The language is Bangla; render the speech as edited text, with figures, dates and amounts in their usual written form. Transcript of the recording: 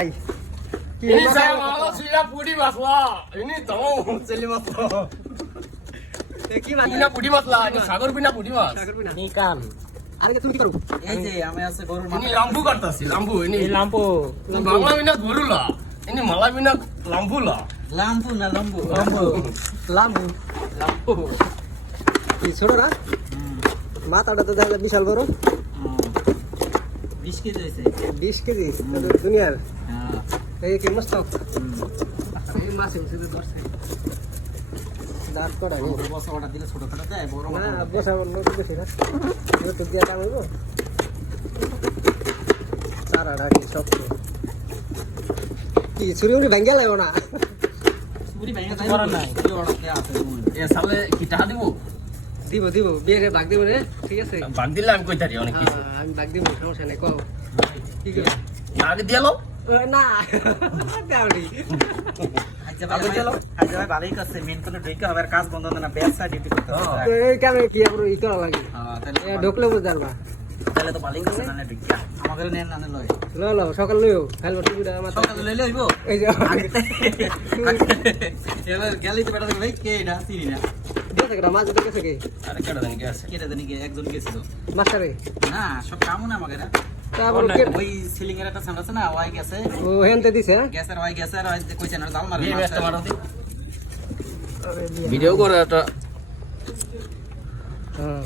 Ini saya malah sudah pudi maslah. Ini tahu celi maslah. Punya pudi maslah. Ini sagar punya pudi mas. Ikan. আরে তুমি কি করো এই যে আমি আছে গরুর Ini lampu kartasi, lampu ini. lampu. Bangla minat guru lah. Ini malah minat lampu lah. lampu না lampu. লাম্বু lampu. কি ছোট না মাথাটা তো দেখা বিশাল বড় 20 কেজি হইছে 20 কেজি দুনিয়ার হ্যাঁ এই কি মস্ত এই মাছ হইছে দর্শে দাঁত করা নেই বড় বড় অর্ডার দিলে ছোট ছোট দেয় বড় না বসা নতুন বেশি না নতুন দিয়া দাম হইব সারা রাখি সব কি ছুরি উড়ি ভাঙ্গা লাগো না পুরি ভাঙা যায় করা নাই কি অর্ডার দেয়া আছে Ya salah kita দিব দিব দিব বিয়ে ভাগ দিব রে ঠিক আছে বাগ দিলে আমি কই থাকি অনেক কিছু আমি ভাগ দিব সমস্যা নাই কও কি করে আগে দিয়ে লো না দাওড়ি আচ্ছা ভাই ভালোই কাছে মেন কোন ড্রিঙ্ক হবে কাজ বন্ধ না ব্যাক সাইড ডিউটি করতে হবে তো এই কামে কি আর ই করা লাগে হ্যাঁ তাহলে ঢোকলে বুঝারবা তাহলে তো ভালোই কাছে না ড্রিঙ্ক আমাদের নেন না লয় লো লো সকাল লইও হেলমেট টুপিটা মাথা সকালে লইলে হইবো এই যে এবার গেলি তো বেটা ভাই কে এটা চিনি না দেখে গেল মাছ দেখেছে কি আরে কেডা জানি কি আছে কে জানি কে একজন গেছিল মাস্টারে না সব কামও না আমাকে তারপর ওই সিলিং এর একটা সাউন্ড আছে না ওয়াই গেছে ও হেনতে দিছে গ্যাসের ওয়াই গ্যাসের ওয়াই কইছে না জাল মারে এই ম্যাচটা মারো দি আরে ভিডিও করে একটা হ্যাঁ